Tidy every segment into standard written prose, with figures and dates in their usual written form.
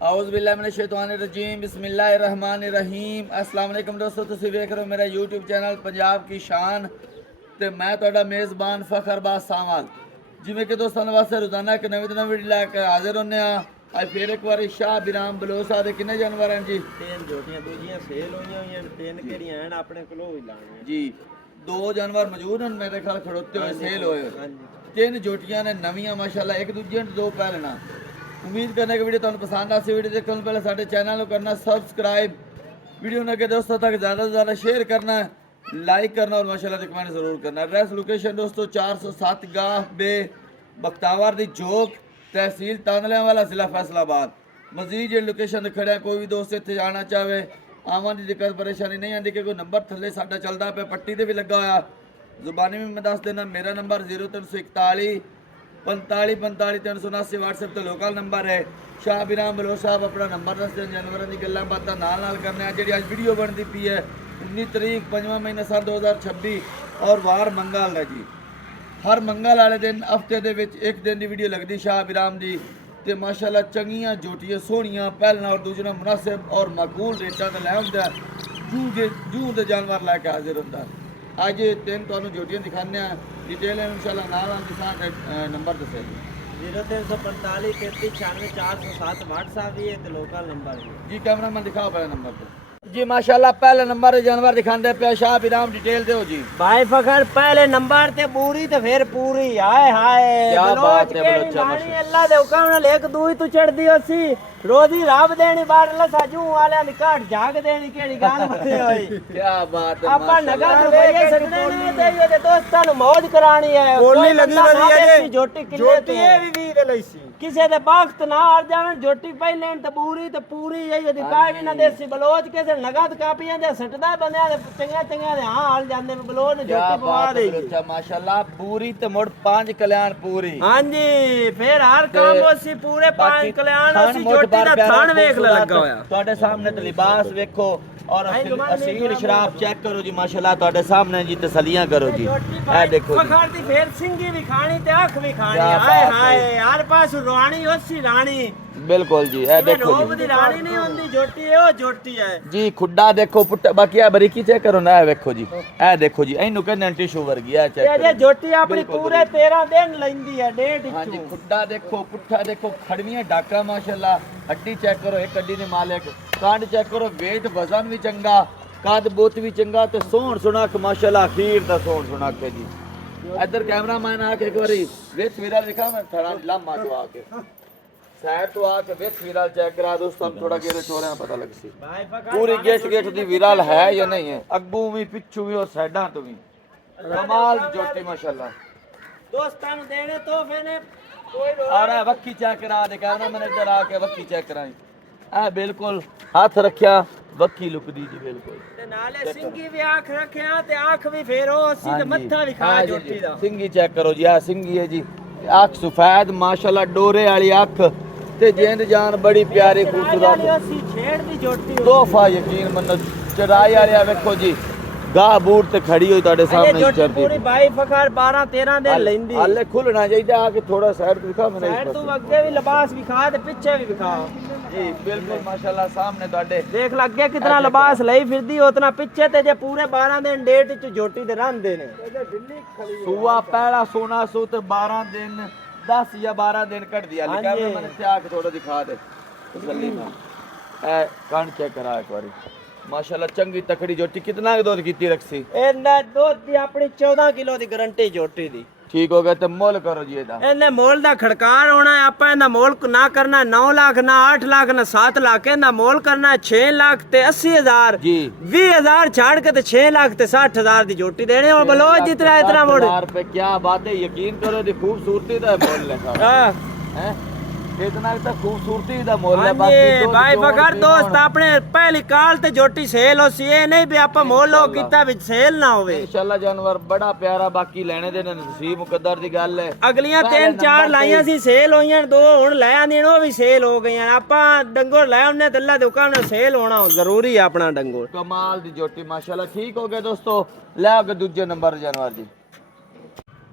औज़ुबिल्लाहिमिनश्शैतानिर्रजीम बिस्मिल्लाहिर्रहमानिर्रहीम। अस्सलाम वालेकुम दोस्तों, तुसीं वेख रहे हो मेरा यूट्यूब चैनल पंजाब की शान ते मैं तुहाडा मेज़बान फखरबाज सावल। जिवें कि दोस्तों वास्ते रोजाना एक नवीं वीडियो लैके हाजिर होने अज फिर एक बार शाह बिराम बलोच साहब दे किन्ने जानवर हैं जी? तीन जोटियां दूजियां सेल होईयां होईयां तीन केड़ियां हैं अपने कोल ही लाणियां जी। दो जानवर मौजूद हैं मेरे ख्याल खड़ोते हुए सेल होए। तीन जोटियां ने नवीं माशाल्लाह, एक दूजियां दो पहलना। उम्मीद करने की वीडियो तुहानू पसंद आसी। वीडियो देखने से पहले साडे चैनल को करना सब्सक्राइब, वीडियो ने के दोस्तों तक ज़्यादा से ज़्यादा शेयर करना, लाइक करना और माशाल्लाह कमेंट ज़रूर करना। एड्रेस लोकेशन दोस्तों 407 गाह बे बख्तावर दी जोक, तहसील तांदलियां वाला, ज़िला फैसलाबाद। मजीद जो लोकेशन ते खड़े कोई भी दोस्त इत्थे जाना चाहे आवन की दिक्कत परेशानी नहीं आती कि कोई नंबर थले साडा चलदा पे पट्टी ते भी लगा होया। जुबानी में मैं दस देना, मेरा नंबर 0341 45 45 379 व्हाट्सएप तो लोकल नंबर है। शाह बिराम बलोच साहब अपना नंबर दसते हैं, जानवरों की गल्लां बातां नाल करने। जी अज वीडियो बनती पी है 19 तारीख 5वां महीना सन 2026 और वार मंगल है जी। हर मंगल वाले दिन हफ्ते दे विच एक दिन की वीडियो लगती शाह बिराम की। तो माशाल्लाह चंगियां जोटियां सोहनियां पहलना और दूसरा मुनासिब और माकूल रेटा ते लै हुंदा जूं दे जानवर लैके हाजिर हुंदा। अज तीन तुहानू जोटियां दिखाने डिटेल इंशाल्लाह नाल नंबर दसे 0345 33 96 407 व्हाट्सएप भी है तो लोकल नंबर है जी। कैमरामैन दिखाओ पहले नंबर पे जी। माशाल्लाह पहले नंबर जानवर दिखाते पे शाह बिराम डिटेल दो जी। भाई फखर पहले नंबर ते पूरी ते फिर पूरी हाय हाय क्या बात है बलोच रानी अल्लाह दे हुक्म नाल एक दूई तू चढ़दी होसी रोजी रब देनी बार लसा जू वाले दी काट जाग देनी केड़ी गाल बने होई। क्या बात है आपा नगद रुपये सटने नहीं ते ये दोस्तां नु मौज करानी है। बोली लगी वधिया जे जोटी किले जोटी ये भी 20 दे लईसी किसे दे वक्त ना आ जावन जोटी पहले ते पूरी यही दी काई भी ना देसी बलोच के नगद कापियां दे सटदा बंदे दे चंगा दे हां हाल जांदे बलोच ने जोटी पवा दे। अच्छा माशाल्लाह पूरी ते मुड़ 5 कल्याण पूरी। हां जी फिर हर काम होसी पूरे 5 कल्याण होसी जोटी दा थान वेख लगा होया। ਤੁਹਾਡੇ ਸਾਹਮਣੇ ਤੇ ਲਿਬਾਸ ਵੇਖੋ और असील शराब चेक करो जी। माशाल्लाह ਤੁਹਾਡੇ सामने जी तसलियां करो जी। ए देखो जी फखर दी फिर सिंगी भी खानी ते अख भी खानी हाय हाय हर पास रानी होसी रानी बिल्कुल जी। ए देखो जी दी रानी नहीं होंदी जोटी है ओ जोटी है जी। खुड्डा देखो पुट्टा बाकी है बारीकी चेक करो ना। देखो जी ए देखो जी इनु कहने टिशू वर्गी है चेक करो। ये जोटी अपनी पूरे 13 दिन लेंदी है डेढ़ हां जी। खुड्डा देखो पुट्ठा देखो खड़वियां डाका माशाल्लाह। हड्डी चेक करो एक हड्डी दे मालिक। कांड चेक करो वेट वजन भी चंगा कद बुत भी चंगा ते सोहण सुनख माशाल्लाह अखीर दा सोहण सुनख है जी। इधर कैमरामैन आके एक बारी विच विरल दिखा मैं थोड़ा लम्मा तो आके साइड तो आके विच विरल चेक करा दोस्तों थोड़ा गेरे चोरे पता लग सी पूरी गेट दी विरल है या नहीं है अग्गू भी पिछू भी और साइडां तो भी कमाल जोटी माशाल्लाह। दोस्तां नु देने तोहफे ने और वक्की चेक करा दे कैमरामैन इधर आके वक्की चेक कराई। ए बिल्कुल हाथ रखिया वक्की लुकदी जी बिल्कुल ते नाले सिंगी भी आंख रखिया ते आंख भी फेरो सी ते मत्था भी खा जोटी दा। सिंगी चेक करो जी। आ सिंगी है जी। आंख सफेद माशाल्लाह डोरे वाली आंख ते जेंद जान बड़ी प्यारी खूबसूरत सी छेड़ दी जोटी तोहफा यकीन मनो चढ़ाई वाली वेखो जी। गाह बूट ते खड़ी होई ਤੁਹਾਡੇ सामने जोटी पूरी 22 फखर 12 13 दिन लेंदी हाले खुलना चाहिए आके थोड़ा साइड दिखा मैंने साइड तो अगे भी लिबास विखा ते पीछे भी विखा जी बिल्कुल माशाल्लाह सामने ਤੁਹਾਡੇ देख लग गया कितना लिबास लई फिरदी उतना पीछे ते जे पूरे 12 दिन डेट च जोटी दे रहंदे ने सूआ पहला सोना सो ते 12 दिन 10 या 12 दिन कट दिया लेकिन मैंने से आके थोड़ा दिखा दे तसल्ली ना। ए कान चेक करा एक बारी माशाल्लाह चंगी तकड़ी जोटी। कितना दूध कीती रखसी एना दूध दी अपनी 14 किलो दी गारंटी जोटी दी। ठीक हो गया तो मोल करो जी ਇਹਦਾ ਇਹਨੇ मोल दा खड़कार होना है। ਆਪਾਂ ਇਹਦਾ मोल ना करना 9 लाख ना 8 लाख ना 7 लाख ਇਹਦਾ मोल करना 6 लाख ते 80,000 जी 20,000 छाड़ के ते 6 लाख ते 60,000 दी जोटी देने और बलोच जितना इतना मोड़ पे क्या बात है यकीन करो दी खूबसूरती दा मोल लिखा है इतना तो खूबसूरती दा मोल है। बाकी भाई फखर दोस्त अपने पहली काल ते जोटी सेल होसी ए नहीं भी आपा मोल हो किता विच सेल ना होवे इंशाल्लाह जानवर बड़ा प्यारा बाकी लेने दे नसीब मुकद्दर दी गल है। अगलियां 3-4 लाइयां सी सेल होईयां दो हुन ले आंदियां ओ भी सेल हो गईयां। आपा डंगोर ले आउने ते अल्लाह दे हुक्म नाल सेल होना जरूरी है अपना डंगोर। कमाल दी जोटी माशाल्लाह। ठीक हो गया दोस्तों ले आगे दूजे नंबर जानवर जी।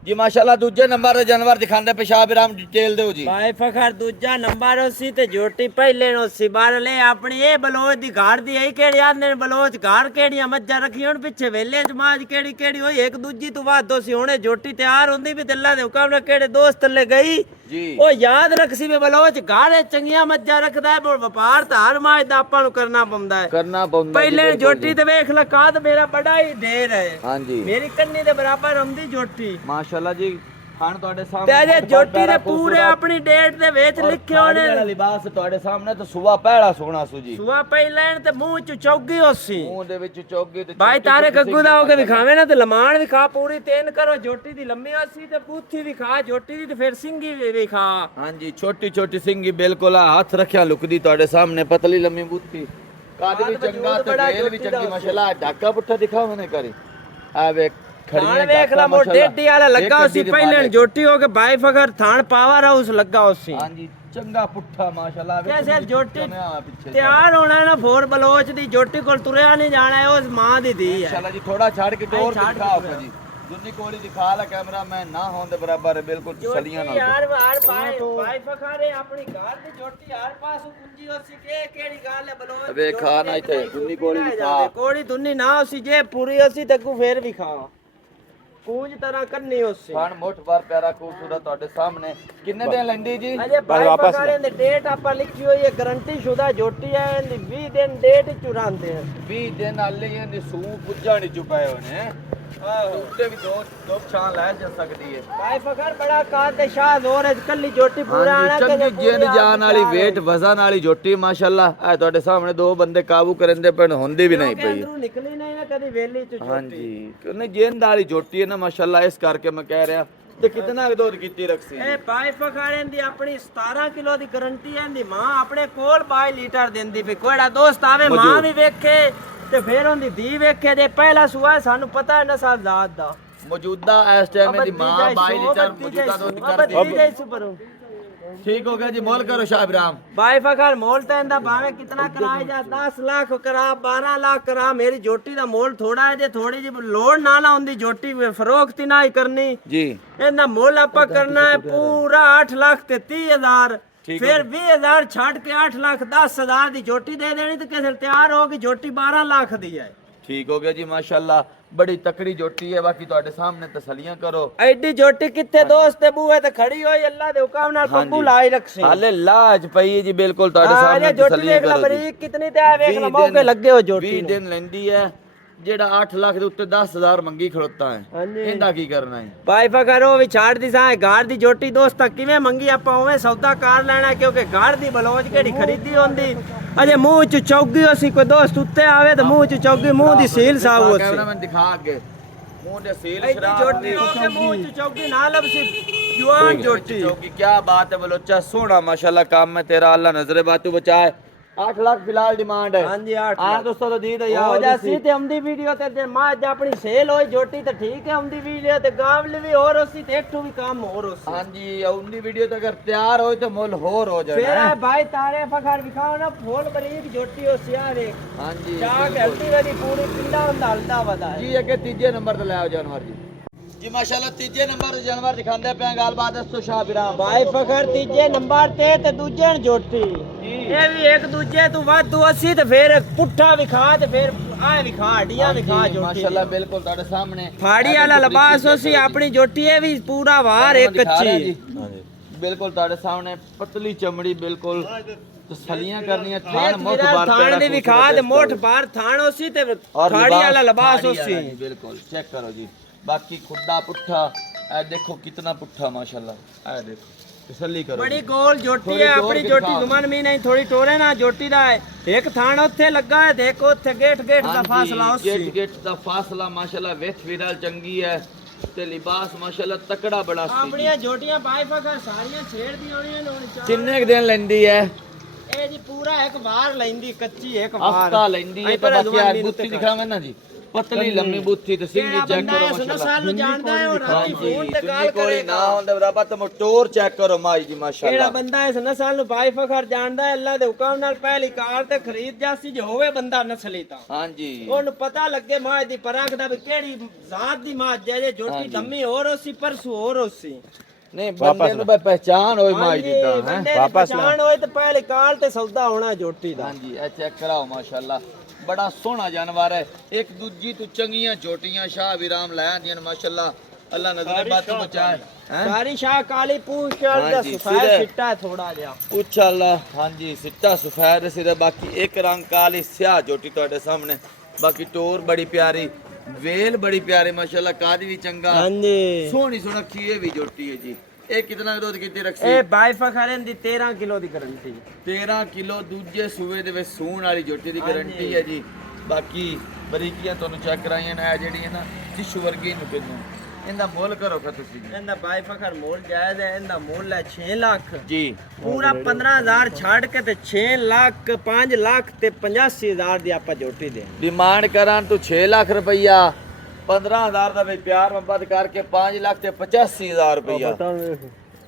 ਜੀ ਮਾਸ਼ਾਅੱਲਾ ਦੂਜੇ ਨੰਬਰ ਤੇ ਜਾਨਵਰ ਦਿਖਾਉਂਦੇ ਪਿਸ਼ਾਬ ਰਾਮ ਡਿਟੇਲ ਦਿਓ ਜੀ ਭਾਈ ਫਖਰ ਦੂਜਾ ਨੰਬਰ ਉਸੀ ਤੇ ਜੋਟੀ ਪਹਿਲੇ ਨੂੰ ਸੀ ਬਾਰ ਲੈ ਆਪਣੀ ਇਹ ਬਲੋਚ ਦੀ ਘਾੜ ਦੀ ਐ ਕਿਹੜੀ ਆਂਦੇ ਨੇ ਬਲੋਚ ਘਾੜ ਕਿਹੜੀਆਂ ਮੱਝਾਂ ਰੱਖੀ ਹੁਣ ਪਿੱਛੇ ਵੇਲੇ ਚ ਮਾਜ ਕਿਹੜੀ ਕਿਹੜੀ ਹੋਈ ਇੱਕ ਦੂਜੀ ਤੋਂ ਬਾਅਦ ਦੋ ਸੀ ਹੁਣੇ ਜੋਟੀ ਤਿਆਰ ਹੁੰਦੀ ਵੀ ਤੇ ਅੱਲਾ ਦੇ ਹੁਕਮ ਨਾਲ ਕਿਹੜੇ ਦੋਸਤ ਲੈ ਗਈ ਜੀ ਉਹ ਯਾਦ ਰੱਖ ਸੀ ਵੀ ਬਲੋਚ ਘਾੜੇ ਚੰਗੀਆਂ ਮੱਝਾਂ ਰੱਖਦਾ ਹੈ ਪਰ ਵਪਾਰ ਤਾਂ ਹਰ ਮਾਜ ਦਾ ਆਪਾਂ ਨੂੰ ਕਰਨਾ ਪਉਂਦਾ ਹੈ ਕਰਨਾ ਪਉਂਦਾ ਪਹਿਲੇ ਜੋਟੀ ਤੇ ਵੇਖ ਲੈ ਕਾਦ ਮੇਰਾ ਬੜਾ ਹੀ ਢੇਰ ਹੈ ਹਾਂਜੀ ਮੇਰੀ ਕੰਨੀ ਦੇ ਬਰਾਬਰ ਹੁੰਦੀ ਜੋਟੀ ਮਾਸ਼ਾਅੱਲਾ ਜੀ ਖਾਨ ਤੁਹਾਡੇ ਤੇ ਸਾਹਮਣੇ ਅਜੇ ਜੋਟੀ ਦੇ ਪੂਰੇ ਆਪਣੀ ਡੇਟ ਦੇ ਵਿੱਚ ਲਿਖੇ ਹੋਣੇ ਵਾਲਾ ਲਿਬਾਸ ਤੁਹਾਡੇ ਸਾਹਮਣੇ ਤੇ ਸੁਆ ਪਹਿਲਾ ਸੋਹਣਾ ਸੂ ਜੀ ਸੁਆ ਪਈ ਲੈਣ ਤੇ ਮੂੰਹ ਚ ਚੌਗੀ ਹੋਸੀ ਮੂੰਹ ਦੇ ਵਿੱਚ ਚੌਗੀ ਤੇ ਭਾਈ ਤਾਰੇ ਗੱਗੂ ਦਾ ਹੋ ਕੇ ਵਿਖਾਵੇ ਨਾ ਤੇ ਲਮਾਨ ਵਿਖਾ ਪੂਰੀ ਤੇਨ ਕਰੋ ਜੋਟੀ ਦੀ ਲੰਮੀ ਹੋਸੀ ਤੇ ਬੂਥੀ ਵਿਖਾ ਜੋਟੀ ਦੀ ਤੇ ਫਿਰ ਸਿੰਗੀ ਵਿਖਾ ਹਾਂਜੀ ਛੋਟੀ ਛੋਟੀ ਸਿੰਘੀ ਬਿਲਕੁਲ ਆ ਹੱਥ ਰੱਖਿਆ ਲੁਕਦੀ ਤੁਹਾਡੇ ਸਾਹਮਣੇ ਪਤਲੀ ਲੰਮੀ ਬੁੱਤੀ ਕਾਦ ਵੀ ਚੰਗਾ ਤੇ ਵੇਲ ਵੀ ਚੰਗੀ ਮਾਸ਼ਾਅੱਲਾ ਢਾਕਾ ਪੁੱਠਾ ਦਿਖਾਓ ਨੇ ਕਰੀ ਆ ਵੇਖ ਥਾਣ ਵੇਖ ਲਾ ਮੋ ਡੇਡੀ ਵਾਲਾ ਲੱਗਾ ਹੋਸੀ ਪਹਿਲੇ ਜੋਟੀ ਹੋ ਕੇ ਭਾਈ ਫਖਰ ਥਾਣ ਪਾਵਰ ਹਾਊਸ ਲੱਗਾ ਹੋਸੀ ਹਾਂਜੀ ਚੰਗਾ ਪੁੱਠਾ ਮਾਸ਼ਾਅੱਲਾ ਕੈਸੇ ਜੋਟੀ ਤਿਆਰ ਹੋਣਾ ਨਾ ਫੋਰ ਬਲੋਚ ਦੀ ਜੋਟੀ ਕੋਲ ਤੁਰਿਆ ਨਹੀਂ ਜਾਣਾ ਉਸ ਮਾਂ ਦੀ ਧੀ ਹੈ ਮਾਸ਼ਾਅੱਲਾ ਜੀ ਥੋੜਾ ਛੱਡ ਕੇ ਟੋਰ ਦਿਖਾਓ ਜੀ ਦੁੱਨੀ ਕੋਲੀ ਦਿਖਾ ਲਾ ਕੈਮਰਾ ਮੈਂ ਨਾ ਹੋਣ ਦੇ ਬਰਾਬਰ ਹੈ ਬਿਲਕੁਲ ਸਲੀਆਂ ਨਾਲ ਯਾਰ ਵਾਰ ਭਾਈ ਫਖਾਰੇ ਆਪਣੀ ਘਰ ਦੀ ਜੋਟੀ ਹਰ ਪਾਸੋਂ ਕੁੰਜੀ ਹੋਸੀ ਕਿਹੜੀ ਗੱਲ ਹੈ ਬਲੋਚ ਵੇਖਾ ਨਾ ਇੱਥੇ ਦੁੱਨੀ ਕੋਲੀ ਦਿਖਾ ਕੋੜੀ ਦੁੰਨੀ ਨਾ ਹੋਸੀ ਜੇ ਪੂਰੀ ਹੋਸੀ ਤੇ ਕੋ ਫੇਰ ਵਿਖਾ ਕੂੰਜ ਤਰ੍ਹਾਂ ਕਰਨੀ ਹੋਸੀ ਖਾਨ ਮੋਠ ਬਾਰ ਪਿਆਰਾ ਖੂਬਸੂਰਤ ਤੁਹਾਡੇ ਸਾਹਮਣੇ ਕਿੰਨੇ ਦਿਨ ਲੈਂਦੀ ਜੀ ਅਜੇ ਭਾਈ ਫਖਾਰੇ ਦੀ ਡੇਟ ਆਪਾਂ ਲਿਖੀ ਹੋਈ ਹੈ ਗਾਰੰਟੀ ਸ਼ੁਦਾ ਜੋਟੀ ਹੈ ਇਹਦੀ 20 ਦਿਨ ਡੇਟ ਚੁਰਾਂਦੇ ਆ 20 ਦਿਨ ਆਲੇ ਇਹਦੀ ਸੂ ਪੁੱਜਾ ਨਹੀਂ ਚੁਕਾਏ ਹੋਣੇ ਉੱਤੇ ਵੀ ਦੋ ਛਾਂ ਲੈ ਜਾ ਸਕਦੀ ਹੈ ਭਾਈ ਫਖਰ ਬੜਾ ਕਾਰ ਤੇ ਸ਼ਾਹ ਜ਼ੋਰ ਹੈ ਕੱਲੀ ਜੋਟੀ ਪੂਰਾ ਆਣਾ ਚੰਗੀ ਜਿੰਦ ਜਾਨ ਵਾਲੀ weight ਵਜ਼ਨ ਵਾਲੀ ਜੋਟੀ ਮਾਸ਼ਾਅੱਲਾ ਇਹ ਤੁਹਾਡੇ ਸਾਹਮਣੇ ਦੋ ਬੰਦੇ ਕਾਬੂ ਕਰਨ ਦੇ ਪੈਣ ਹੁੰਦੀ ਵੀ ਨਹੀਂ ਪਈ ਅੰਦਰੋਂ ਨਿਕਲੀ ਨਹੀਂ ਨਾ ਕਦੀ ਵੇਲੀ ਚ ਜੋਟੀ ਹਾਂਜੀ ਕਿਉਂ ਜਿੰਦ ਵਾਲੀ ਜੋਟੀ ਹੈ ਨਾ ਮਾਸ਼ਾਅੱਲਾ ਇਸ ਕਰਕੇ ਮੈਂ ਕਹਿ ਰਿਹਾ ਤੇ ਕਿਤਨਾ ਦੁੱਧ ਕੀਤੀ ਰੱਖੀ ਇਹ ਭਾਈ ਫਖਾਰੇ ਦੀ ਆਪਣੀ 17 ਕਿਲੋ ਦੀ ਗਾਰੰਟੀ ਹੈ ਇਹਦੀ ਮਾਂ ਆਪਣੇ ਕੋਲ 22 ਲੀਟਰ ਦਿੰਦੀ ਵੀ ਕੋੜਾ ਦੋਸਤ ਆਵੇ ਮਾਂ ਵੀ ਵੇਖੇ ਤੇ ਫਿਰ ਉਹਦੀ ਧੀ ਵੇਖੇ ਦੇ ਪਹਿਲਾ ਸੂਆ ਸਾਨੂੰ ਪਤਾ ਹੈ ਨਸਲ ਜ਼ਾਤ ਦਾ ਮੌਜੂਦਾ ਇਸ ਟਾਈਮ ਦੀ ਮਾਂ 22 ਲੀਟਰ ਮੌਜੂਦਾ ਦੁੱਧ ਕਰਦੀ ਹੈ ਠੀਕ ਹੋ ਗਿਆ ਜੀ ਮੋਲ ਕਰੋ ਸ਼ਾਹ ਇਬਰਾਮ ਭਾਈ ਫਖਰ ਮੋਲ ਤਾਂ ਇਹਦਾ ਭਾਵੇਂ ਕਿਤਨਾ ਕਰਾਏ ਜਾ 10 ਲੱਖ ਕਰਾ 12 ਲੱਖ ਕਰਾ ਮੇਰੀ ਜੋਟੀ ਦਾ ਮੋਲ ਥੋੜਾ ਹੈ ਜੇ ਥੋੜੀ ਜਿਹੀ ਲੋੜ ਨਾ ਹੁੰਦੀ ਜੋਟੀ ਫਰੋਖਤੀ ਨਾ ਹੀ ਕਰਨੀ ਜੀ ਇਹਦਾ ਮੁੱਲ ਆਪਾਂ ਕਰਨਾ ਹੈ ਪੂਰਾ 8 ਲੱਖ ਤੇ 30,000 ਫਿਰ 20,000 ਛੱਡ ਕੇ 8 ਲੱਖ 10,000 ਦੀ ਜੋਟੀ ਦੇ ਦੇਣੀ ਤੇ ਕਿਸੇ ਤਿਆਰ ਹੋ ਗਈ ਜੋਟੀ 12 ਲੱਖ ਦੀ ਹੈ ਠੀਕ ਹੋ ਗਿਆ ਜੀ ਮਾਸ਼ਾਅੱਲਾ ਬੜੀ ਤਕੜੀ ਜੋਟੀ ਹੈ ਬਾਕੀ ਤੁਹਾਡੇ ਸਾਹਮਣੇ ਤਸਲੀਆਂ ਕਰੋ ਐਡੀ ਜੋਟੀ ਕਿੱਥੇ ਦੋਸਤ ਤੇ ਬੂਹੇ ਤੇ ਖੜੀ ਹੋਈ ਅੱਲਾ ਦੇ ਹੁਕਮ ਨਾਲ ਪੱਪੂ ਲਾਈ ਰੱਖੀ ਹਾਲੇ ਲਾਜ ਪਈ ਜੀ ਬਿਲਕੁਲ ਤੁਹਾਡੇ ਸਾਹਮਣੇ ਜੋਟੀ ਤਸਲੀਆਂ ਵੇਖ ਲੈ ਕਰੋ ਬਰੀਕ ਕਿਤਨੀ ਤੇ ਆ ਵੇਖ ਲੈ ਮੌਕੇ ਲੱਗੇ ਹੋ ਜੋਟੀ 20 ਦਿਨ ਲੈਂਦੀ ਹੈ ਜਿਹੜਾ 8 ਲੱਖ ਦੇ ਉੱਤੇ 10,000 ਮੰਗੀ ਖੜੋਤਾ ਹੈ ਇਹਦਾ ਕੀ ਕਰਨਾ ਹੈ ਭਾਈ ਫਕਰ ਉਹ ਵੀ ਛੱਡ ਦੀ ਸਾਂ ਘਰ ਦੀ ਜੋਟੀ ਦੋਸਤ ਕਿਵੇਂ ਮੰਗੀ ਆਪਾਂ ਉਵੇਂ ਸੌਦਾ ਕਾਰ ਲੈਣਾ ਕਿਉਂਕਿ ਘਰ ਦੀ ਬਲੋਚ ਕਿਹੜੀ ਖਰੀਦੀ ਹੁੰਦੀ ਅਜੇ ਮੂੰਹ ਚ ਚੌਗੀ ਹੋਸੀ ਕੋਈ ਦੋਸਤ ਉੱਤੇ ਆਵੇ ਤਾਂ ਮੂੰਹ ਚ ਚੌਗੀ ਮੂੰਹ ਦੀ ਸੀਲ ਸਾਫ ਹੋਸੀ ਕੈਮਰਾਮੈਨ ਦਿਖਾ ਅੱਗੇ ਮੂੰਹ ਦੇ ਸੀਲ ਐਡੀ ਸ਼ਰਾਬ ਜੋਟੀ ਹੋ ਕੇ ਮੂੰਹ ਚ ਚੌਗੀ ਨਾ ਲਬਸੀ ਜਵਾਨ ਜੋਟੀ ਚੌਕੀ ਕੀ ਬਾਤ ਹੈ ਬਲੋਚਾ ਸੋਹਣਾ ਮਾਸ਼ਾਅੱਲਾ ਕੰਮ ਹੈ ਤੇਰਾ ਅੱਲਾ ਨਜ਼ਰੇ ਬਾਤੂ ਬਚਾਏ 8 ਲੱਖ ਫਿਲਹਾਲ ਡਿਮਾਂਡ ਹੈ ਹਾਂਜੀ 8 ਆ ਦੋਸਤੋ ਤਾਂ ਦੀ ਹੋ ਜਾਸੀ ਤੇ ਆਉਂਦੀ ਵੀਡੀਓ ਤੇ ਮਾਂ ਆਪਣੀ ਸੇਲ ਹੋਈ ਜੋਟੀ ਤੇ ਠੀਕ ਹੈ ਆਉਂਦੀ ਵੀਡੀਓ ਤੇ ਗਾਵਲੀ ਵੀ ਹੋਰ ਹੋਸੀ ਤੇ ਇੱਥੋਂ ਵੀ ਕੰਮ ਹੋਰ ਹੋਸੀ ਹਾਂਜੀ ਆਉਂਦੀ ਵੀਡੀਓ ਤਾਂ ਅਗਰ ਤਿਆਰ ਹੋਏ ਤਾਂ ਮੁੱਲ ਹੋਰ ਹੋ ਜਾਣਾ ਫਿਰ ਭਾਈ ਤਾਰੇ ਫਖਰ ਵਿਖਾਓ ਨਾ ਫੋਲ ਬਰੀਕ ਜੋਟੀ ਹੋਸੀ ਆ ਵੇਖ ਹਾਂਜੀ ਚਾਹ ਹਲਦੀ ਵਾਲੀ ਪੂਰੀ ਪਿੰਡਾ ਹੁੰਦਾ ਹਲਦਾ ਵਦਾ ਜੀ ਅੱਗੇ ਤੀਜੇ ਨੰਬਰ ਤੇ ਲੈ ਆਓ ਜਾਨਵਰ ਜੀ ਜੀ ਮਾਸ਼ਾਅੱਲਾ ਤੀਜੇ ਨੰਬਰ ਤੇ ਜਾਨਵਰ ਦਿਖਾਉਂਦੇ ਪਿਆ ਗੱਲਬਾਤ ਦੱਸੋ ਸ਼ਾਹ ਬਿਰਾਮ ਭਾਈ ਫਖਰ ਤੀਜੇ ਨੰਬਰ ਤੇ ਦੂਜੇ ਨੂੰ ਜੋਟੀ ਇਹ ਵੀ ਇੱਕ ਦੂਜੇ ਤੋਂ ਵਾਧੂ ਅਸੀਂ ਤੇ ਫਿਰ ਪੁੱਠਾ ਵਿਖਾ ਤੇ ਫਿਰ ਆ ਵਿਖਾ ਹੱਡੀਆਂ ਵਿਖਾ ਜੋਟੀ ਮਾਸ਼ਾਅੱਲਾ ਬਿਲਕੁਲ ਤੁਹਾਡੇ ਸਾਹਮਣੇ ਫਾੜੀ ਵਾਲਾ ਲਿਬਾਸ ਹੋਸੀ ਆਪਣੀ ਜੋਟੀ ਇਹ ਵੀ ਪੂਰਾ ਵਾਰ ਇੱਕ ਅੱਛੀ ਬਿਲਕੁਲ ਤੁਹਾਡੇ ਸਾਹਮਣੇ ਪਤਲੀ ਚਮੜੀ ਬਿਲਕੁਲ ਤਸਲੀਆਂ ਕਰਨੀਆਂ ਥਾਣ ਮੁੱਠ ਬਾਰ ਥਾਣ ਦੀ ਵਿਖਾ ਤੇ ਮੁੱਠ ਬਾਰ ਥਾਣ ਹੋਸੀ ਤੇ ਫਾੜੀ ਵਾਲਾ ਲਿਬਾਸ ਹੋਸੀ ਬਿਲਕੁਲ ਚੈੱਕ ਕਰੋ ਜੀ ਬਾਕੀ ਖੁੱਡਾ ਪੁੱਠਾ ਇਹ ਦੇਖੋ ਕਿਤਨਾ ਪੁੱਠਾ ਮਾਸ਼ਾਅੱਲਾ ਇਹ ਦੇਖੋ ਤਸੱਲੀ ਕਰੋ ਬੜੀ ਗੋਲ ਜੋਟੀ ਹੈ ਆਪਣੀ ਜੋਟੀ ਜ਼ੁਮਨ ਮੀ ਨਹੀਂ ਥੋੜੀ ਟੋਰੇ ਨਾ ਜੋਟੀ ਦਾ ਇੱਕ ਥਾਣ ਉੱਥੇ ਲੱਗਾ ਹੈ ਦੇਖੋ ਉੱਥੇ ਗੇਟ ਦਾ ਫਾਸਲਾ ਹੋਸੀ ਗੇਟ ਦਾ ਫਾਸਲਾ ਮਾਸ਼ਾਅੱਲਾ ਵੇਖ ਵਿਰਲ ਚੰਗੀ ਹੈ ਤੇ ਲਿਬਾਸ ਮਾਸ਼ਾਅੱਲਾ ਤਕੜਾ ਬੜਾ ਸੀ ਆਪਣੀਆਂ ਜੋਟੀਆਂ ਬਾਈ ਫਖਰ ਸਾਰੀਆਂ ਛੇੜਦੀ ਹੋਣੀਆਂ ਨੇ ਕਿੰਨੇ ਦਿਨ ਲੈਂਦੀ ਹੈ ਇਹ ਜੀ ਪੂਰਾ ਇੱਕ ਵਾਰ ਲੈਂਦੀ ਕੱਚੀ ਇੱਕ ਵਾਰ ਹਫਤਾ ਲੈਂਦੀ ਹੈ ਤੇ ਬਾਕੀ ਆ ਬੁੱਤੀ ਦਿਖਾਵਾਂ ਨਾ ਜੀ ਪਤਲੀ ਲੰਮੀ ਬੁੱਥੀ ਤੇ ਸਿੰਗੀ ਕਿਹੜਾ ਚੈੱਕ ਬੰਦਾ ਕਰੋ ਇਸ ਮਾਸ਼ਾਅੱਲਾ ਨਸਲ ਨੂੰ ਜਾਣਦਾ ਹੈ ਉਹ ਰਾਤੀ ਫੋਨ ਤੇ ਗੱਲ ਕੋਈ ਕਰੇਗਾ ਨਾ ਹੁੰਦਾ ਬਰਾਬਰ ਤੇ ਮੋਟਰ ਚੈੱਕ ਕਰੋ ਮਾਈ ਜੀ ਕਿਹੜਾ ਮਾਸ਼ਾਅੱਲਾ ਬੰਦਾ ਇਸ ਨਸਲ ਨੂੰ ਬਾਈ ਫਖਰ ਜਾਣਦਾ ਹੈ ਅੱਲਾ ਦੇ ਹੁਕਮ ਨਾਲ ਪਹਿਲੀ ਕਾਰ ਤੇ ਖਰੀਦ ਜਾਸੀ ਜੇ ਹੋਵੇ ਬੰਦਾ ਨਸਲੀ ਤਾਂ ਹਾਂਜੀ ਉਹਨੂੰ ਪਤਾ ਲੱਗੇ ਮਾਂ ਦੀ ਪਰਖ ਦਾ ਵੀ ਕਿਹੜੀ ਜ਼ਾਤ ਦੀ ਮਾਂ ਜੇ ਜੋਟੀ ਦਮੀ ਹੋਰ ਹੋਸੀ ਪਰਸੂ ਹੋਰ ਹੋਸੀ ਨਹੀਂ ਬੰਦੇ ਨੂੰ ਬਈ ਪਹਿਚਾਨ ਹੋਈ ਮਾਈ ਦੀ ਤਾਂ ਬੰਦੇ ਹੈ ਦੀ ਪਛਾਣ ਹੋਏ ਤੇ ਪਹਿਲੀ ਕਾਰ ਤੇ ਸੌਦਾ ਹੋਣਾ ਜੋਟੀ ਦਾ ਹਾਂਜੀ ਇਹ ਚੈੱਕ ਕਰਾਓ ਮਾਸ਼ਾਅੱਲਾ ਬੜਾ ਸੋਹਣਾ ਜਾਨਵਰ ਹੈ ਇੱਕ ਦੂਜੀ ਤੋਂ ਚੰਗੀਆਂ ਝੋਟੀਆਂ ਸ਼ਾਹ ਵਿਰਾਮ ਲੈ ਆਂਦੀਆਂ ਨੇ ਮਾਸ਼ਾਅੱਲਾ ਅੱਲਾ ਨਜ਼ਰ ਬਾਤ ਤੋਂ ਬਚਾਏ ਸਾਰੀ ਸ਼ਾਹ ਕਾਲੀ ਪੂਛ ਸ਼ਰਟ ਦਾ ਹਾਂਜੀ, ਸਫਾਇਆ ਸਿਰੇ। ਚਿੱਟਾ ਥੋੜਾ ਜਿਹਾ ਪੁੱਛ ਅੱਲਾ ਹਾਂਜੀ ਸਿੱਟਾ ਸਫੈਦ ਸਿਰੇ ਬਾਕੀ ਇੱਕ ਰੰਗ ਕਾਲੀ ਸਿਆਹ ਝੋਟੀ ਤੁਹਾਡੇ ਸਾਹਮਣੇ ਬਾਕੀ ਟੋਰ ਬੜੀ ਪਿਆਰੀ ਵੇਲ ਬੜੀ ਪਿਆਰੀ ਮਾਸ਼ਾਅੱਲਾ ਕਾਦ ਵੀ ਚੰਗਾ ਹਾਂਜੀ ਸੋਹਣੀ ਸੁਣਖੀ ਇਹ ਵੀ ਝੋਟੀ ਹੈ ਜੀ ਇਹ ਕਿਤਨਾ ਦੁੱਧ ਕਿਤੇ ਰੱਖੀ ਇਹ ਬਾਈ ਫਖਰਨ ਦੀ 13 ਕਿਲੋ ਦੀ ਗਾਰੰਟੀ 13 ਕਿਲੋ ਦੂਜੇ ਸੂਏ ਦੇ ਵਿੱਚ ਸੂਣ ਵਾਲੀ ਝੋਟੀ ਦੀ ਗਾਰੰਟੀ ਹੈ ਜੀ ਬਾਕੀ ਬਰੀਕੀਆਂ ਤੁਹਾਨੂੰ ਚੈੱਕ ਕਰਾਈਆਂ ਨੇ ਇਹ ਜਿਹੜੀਆਂ ਨਾ ਟਿਸ਼ੂ ਵਰਗੀ ਨੂੰ ਕਿੰਨੂੰ ਇਹਦਾ ਮੁੱਲ ਕਰੋ ਫਿਰ ਤੁਸੀਂ ਇਹਦਾ ਬਾਈ ਫਖਰ ਮੁੱਲ ਜਾਇਜ਼ ਹੈ ਇਹਦਾ ਮੁੱਲ ਹੈ 6 ਲੱਖ ਜੀ ਪੂਰਾ 15000 ਛੱਡ ਕੇ ਤੇ 6 ਲੱਖ 5 ਲੱਖ ਤੇ 85000 ਦੀ ਆਪਾਂ ਝੋਟੀ ਦੇ ਡਿਮਾਂਡ ਕਰਾਂ ਤੂੰ 6 ਲੱਖ ਰੁਪਈਆ 15000 ਦਾ ਵੀ ਪਿਆਰ ਮੁਹੱਬਤ ਕਰਕੇ 5 ਲੱਖ ਤੇ 85000 ਰੁਪਈਆ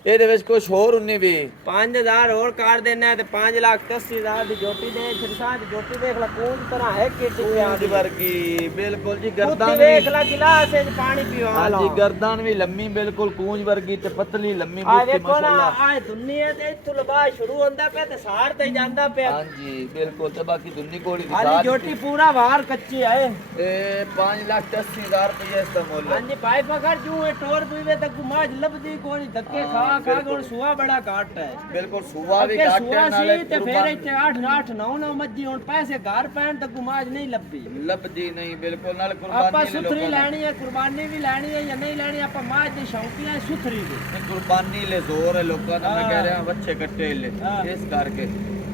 ਇਹਦੇ ਵਿੱਚ ਕੁਝ ਹੋਰ ਉਨੀ ਵੀ 5000 ਹੋਰ ਕਰ ਦੇਣਾ ਤੇ 5 ਲੱਖ 80000 ਦੀ ਝੋਟੀ ਦੇ ਛਿਰਸਾਂ ਦੀ ਝੋਟੀ ਦੇਖ ਲੈ ਕੌਣ ਤਰ੍ਹਾਂ ਹੈ ਕਿੱਡੀ ਦੀ ਪਿਆਰੀ ਵਰਗੀ ਬਿਲਕੁਲ ਜੀ ਕੁੱਤੀ ਗਰਦਨ ਦੇਖ ਵੀ ਲੈ ਗਿਲਾਸ ਵਿੱਚ ਪਾਣੀ ਪੀਵਾ ਲਾ ਹਾਂਜੀ ਗਰਦਨ ਵੀ ਲੰਮੀ ਬਿਲਕੁਲ ਕੂੰਜ ਵਰਗੀ ਤੇ ਪਤਲੀ ਲੰਮੀ ਆ ਬੁੱਤੀ ਵੇਖੋ ਨਾ ਮਾਸ਼ਾਅੱਲਾ ਆ ਦੁਨੀਆ ਤੇ ਇੱਥੋਂ ਲਬਾ ਸ਼ੁਰੂ ਹੁੰਦਾ ਪਿਆ ਤੇ ਸਾੜ ਤੇ ਜਾਂਦਾ ਪਿਆ ਹਾਂਜੀ ਬਿਲਕੁਲ ਤੇ ਬਾਕੀ ਦੁੰਨੀ ਕੋਲੀ ਦੀ ਹਾਲੀ ਸਾਥ ਝੋਟੀ ਪੂਰਾ ਵਾਰ ਕੱਚੀ ਹੈ ਇਹ 5 ਲੱਖ 80000 ਰੁਪਏ ਇਸ ਦਾ ਮੁੱਲ ਹੈ ਹਾਂਜੀ ਭਾਈ ਫਕਰ ਜੂ ਇਹ ਟੋਰ ਪੀਵੇ ਤੇ ਗੁਮਾਜ ਲੱਭਦੀ ਕੋਈ ਧੱਕੇ ਖਾ ਖਾ ਕੇ ਹੁਣ ਸੂਆ ਬੜਾ ਘੱਟ ਹੈ ਬਿਲਕੁਲ ਸੂਆ ਵੀ ਅੱਗੇ ਘੱਟ ਸੂਆ ਹੈ ਨਾਲੇ ਸੀ ਤੇ ਫਿਰ ਇੱਥੇ 8 8 9 9 ਮੱਝੀ ਹੁਣ ਪੈਸੇ ਘਰ ਪੈਣ ਤੇ ਗੁਮਾਜ ਨਹੀਂ ਲੱਭੀ ਲੱਭਦੀ ਨਹੀਂ ਬਿਲਕੁਲ ਨਾਲ ਆਪਾਂ ਕੁਰਬਾਨੀ ਸੁਥਰੀ ਲੈਣੀ ਹੈ ਕੁਰਬਾਨੀ ਵੀ ਲੈਣੀ ਹੈ ਜਾਂ ਨਹੀਂ ਲੈਣੀ ਆਪਾਂ ਮਾਝ ਦੀ ਸ਼ੌਕੀਆਂ ਹੈ ਸੁਥਰੀ ਦੀ ਕੁਰਬਾਨੀ ਲੈ ਜ਼ੋਰ ਹੈ ਲੋਕਾਂ ਦਾ ਮੈਂ ਕਹਿ ਰਿਹਾ ਬੱਚੇ ਕੱਟੇ ਲੈ ਇਸ ਕਰਕੇ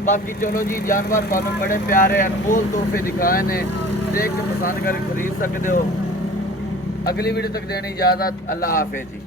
ਬਾਕੀ ਚਲੋ ਜੀ ਜਾਨਵਰ ਤੁਹਾਨੂੰ ਬੜੇ ਪਿਆਰੇ ਅਨਮੋਲ ਤੋਹਫੇ ਦਿਖਾਏ ਨੇ ਦੇਖ ਕੇ ਪਸੰਦ ਕਰਕੇ ਖਰੀਦ ਸਕਦੇ ਹੋ ਅਗਲੀ ਵੀਡੀਓ ਤੱਕ ਦੇਣੀ ਇਜਾਜ਼ਤ ਅੱਲਾਹ ਹਾਫਿਜ਼ ਜੀ